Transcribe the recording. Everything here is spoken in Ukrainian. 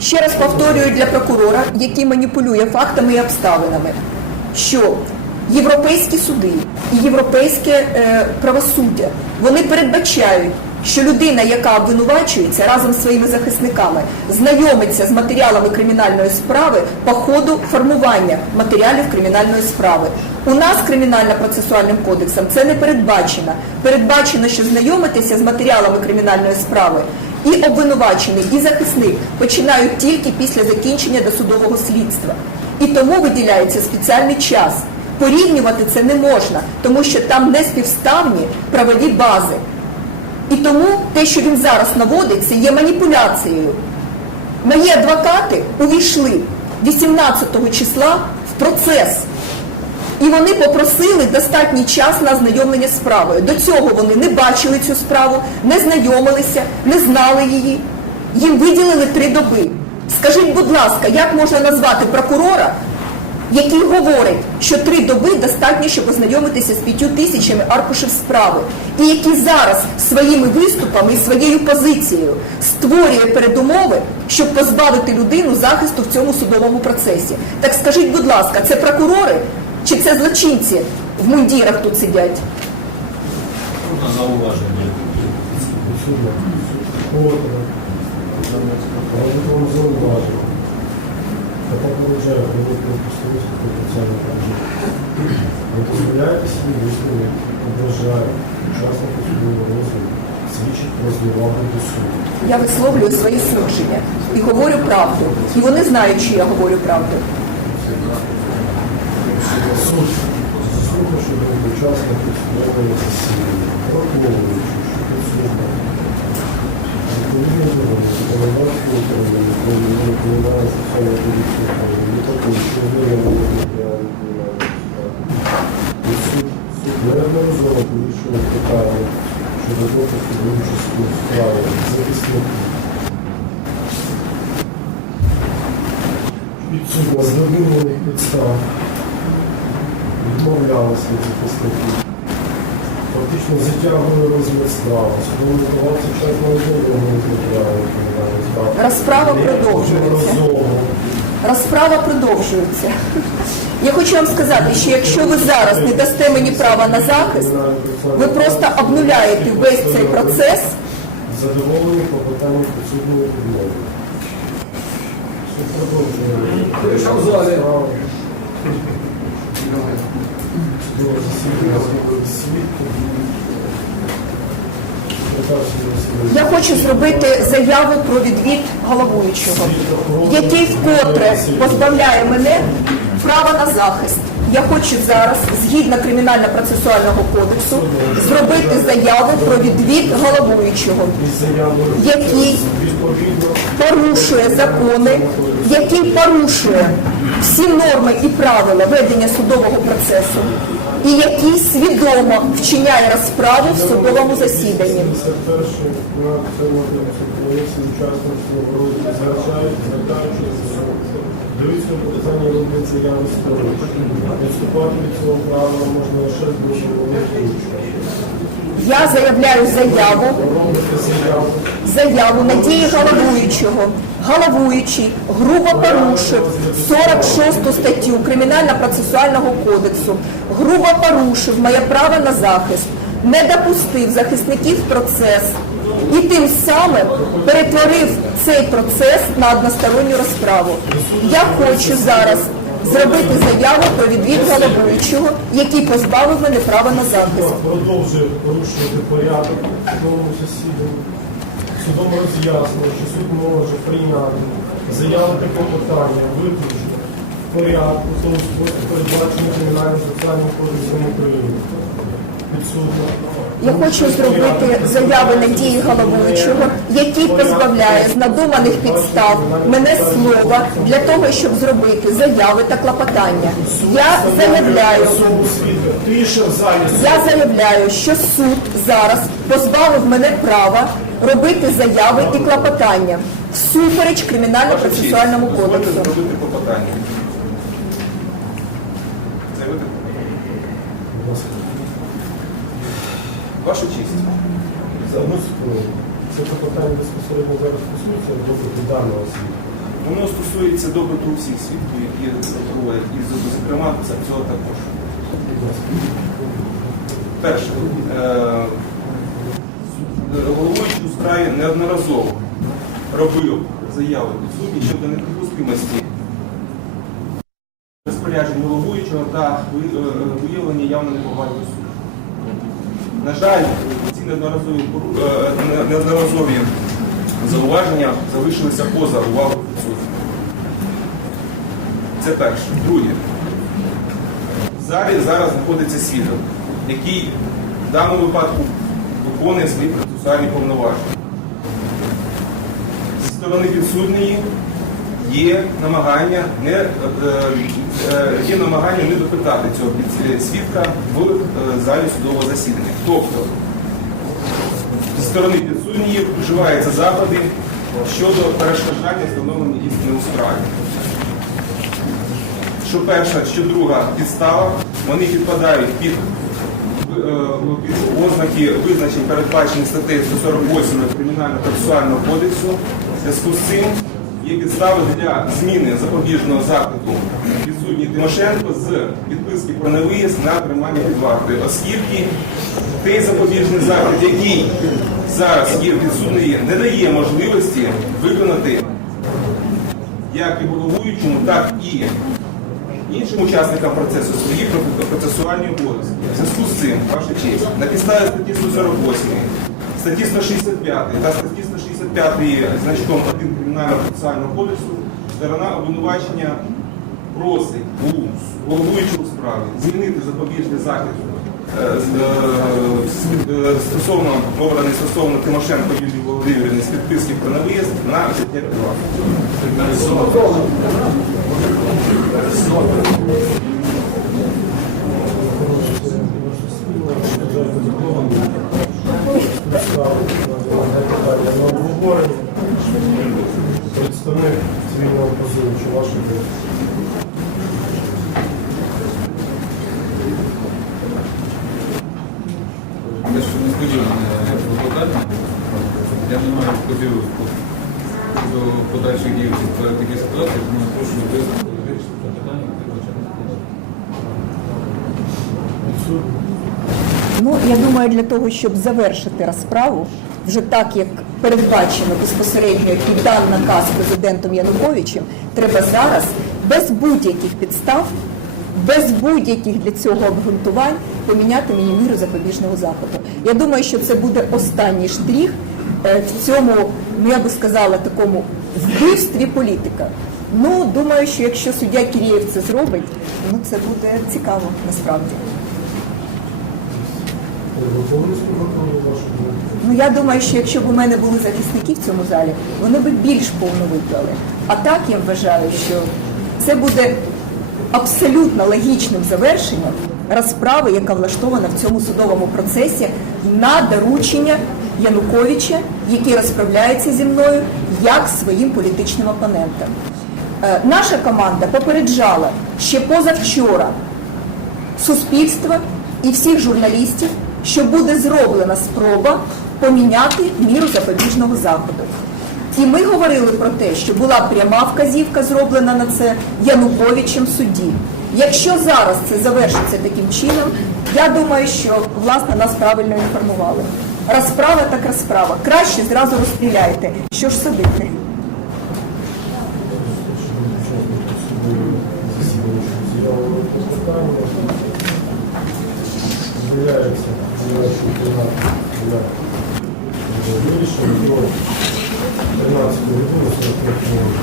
Ще раз повторюю для прокурора, який маніпулює фактами і обставинами, що європейські суди і європейське е, правосуддя вони передбачають, що людина, яка обвинувачується разом з своїми захисниками, знайомиться з матеріалами кримінальної справи по ходу формування матеріалів кримінальної справи. У нас кримінально-процесуальним кодексом це не передбачено. Передбачено, що знайомитися з матеріалами кримінальної справи і обвинувачений, і захисник починають тільки після закінчення досудового слідства. І тому виділяється спеціальний час. Порівнювати це не можна, тому що там не співставні правові бази. І тому те, що він зараз наводить, це є маніпуляцією. Мої адвокати увійшли 18 числа в процес. І вони попросили достатній час на ознайомлення з справою. До цього вони не бачили цю справу, не знайомилися, не знали її. Їм виділили три доби. Скажіть, будь ласка, як можна назвати прокурора, який говорить, що три доби достатньо, щоб ознайомитися з п'ятью тисячами аркушів справи, і який зараз своїми виступами і своєю позицією створює передумови, щоб позбавити людину захисту в цьому судовому процесі. Так скажіть, будь ласка, це прокурори чи це злочинці в мундірах тут сидять? Ви дозволяйте собі висловити, ображають учасників судового розгляду, свідчить про зневагу до суду. Я висловлюю свої судження і говорю правду. І вони знають, що я говорю правду. Учасників судового засідання, враховуючи, що підсудна відповідно законодавства України, України, кримінальна соціальна поліція України, не також, що виявлено справи. І суд, неодноразово вирішує питання щодо допуску до участі у справі захисників. Підсудна з довільних підстав відмовлялися від захисників. Фактично затягує розгляд справи. Судовий час ознайомлений з матеріалами кримінальної справи. Розправа продовжується. Розправа продовжується. Я хочу вам сказати, що якщо ви зараз не дасте мені права на захист, ви просто обнуляєте весь цей процес. Задоволені клопотанням підсудної відмови. Суд продовжує. Я хочу зробити заяву про відвід головуючого, який вкотре позбавляє мене права на захист. Я хочу зараз, згідно кримінально-процесуального кодексу, зробити заяву про відвід головуючого, який порушує закони, який порушує всі норми і правила ведення судового процесу, і який свідомо вчиняє розправу в судовому засіданні. 51 на цьому комісії учасник свого звертають, звертаючи до суду. Дивіться показання робити заяви сторони. Відступати від цього права можна лише з вищого Я заявляю заяву, заяву. заяву на дії головуючого. Головуючий грубо порушив 46 статтю Кримінально-процесуального кодексу, грубо порушив моє право на захист, не допустив захисників процес і тим самим перетворив цей процес на односторонню розправу. Я хочу зараз зробити заяву про відвід головуючого, який позбавив мене права на захист. Продовжує порушувати порядок в судовому засіданні. Судом роз'яснено, що суд може прийняти заявити та питання виключно в порядку, тому спосіб передбачений кримінальним соціальним кодексом України. Я хочу зробити заяви на дії головуючого, який позбавляє з надуманих підстав мене слова для того, щоб зробити заяви та клопотання. Я заявляю, я заявляю, що суд зараз позбавив мене права робити заяви і клопотання всупереч кримінально-процесуальному кодексу. Зробити клопотання. Заявити. Будь ласка. Ваша честь. За одну секунду. Це питання безпосередньо зараз стосується допиту даного свідка. Воно стосується допиту всіх свідків, які проводять, і зокрема цього також. Перше, е, головуючий у справі неодноразово робив заяви підсудні щодо неприпустимості розпоряджень головуючого та е, виявлення явно неповаги суду. На жаль, ці неодноразові, е, не- неодноразові зауваження залишилися поза увагою підсудних. Це перше. Друге. В залі зараз знаходиться свідок, який в даному випадку виконує свої процесуальні повноваження. Зі сторони підсудної є намагання не, е, е, є намагання не допитати цього свідка в е, залі судового засідання. Тобто зі сторони підсудної вживаються заходи щодо перешкоджання встановлення істини у справі. Що перша, що друга підстава, вони підпадають під, е, ознаки визначень, передбачені статтею 148 Кримінально-процесуального кодексу. В зв'язку з цим є підстави для зміни запобіжного заходу підсудній Тимошенко з підписки про невиїзд на тримання під вартою, оскільки той запобіжний захід, який зараз є в підсудної, не дає можливості виконати як і головуючому, так і іншим учасникам процесу свої процесуальні обов'язки. В зв'язку з цим, ваша честь, на підставі статті 148, статті 165 та статті 165 значком 1 Кримінального процесуального кодексу сторона обвинувачення просить у головуючому справі змінити запобіжний захід е, е, е, стосовно обраний стосовно Тимошенко Юлії Володимирівни з підписки про невиїзд на життя Представник цивільного ваші дії? Те, що несподіване клопотання, я не маю впливу до подальших дій в такій ситуації, тому прошу вирішити це питання, яке почали Відсутні. Ну, я думаю, для того, щоб завершити розправу, вже так, як передбачено безпосередньо і дан наказ президентом Януковичем, треба зараз без будь-яких підстав, без будь-яких для цього обґрунтувань поміняти мені міру запобіжного заходу. Я думаю, що це буде останній штрих е, в цьому, ну я би сказала, такому вбивстві політика. Ну, думаю, що якщо суддя Кірєєв це зробить, ну це буде цікаво насправді. Ну я думаю, що якщо б у мене були захисники в цьому залі, вони б більш повно виклали. А так я вважаю, що це буде абсолютно логічним завершенням розправи, яка влаштована в цьому судовому процесі на доручення Януковича, який розправляється зі мною як своїм політичним опонентом. Е, Наша команда попереджала ще позавчора суспільства і всіх журналістів, що буде зроблена спроба поміняти міру запобіжного заходу. І ми говорили про те, що була пряма вказівка зроблена на це Януковичем в суді. Якщо зараз це завершиться таким чином, я думаю, що власне нас правильно інформували. Розправа так розправа. Краще зразу розстріляйте. Що ж садити? З'являється найкращий кандидат для вирішення до 13 години 45 хвилин.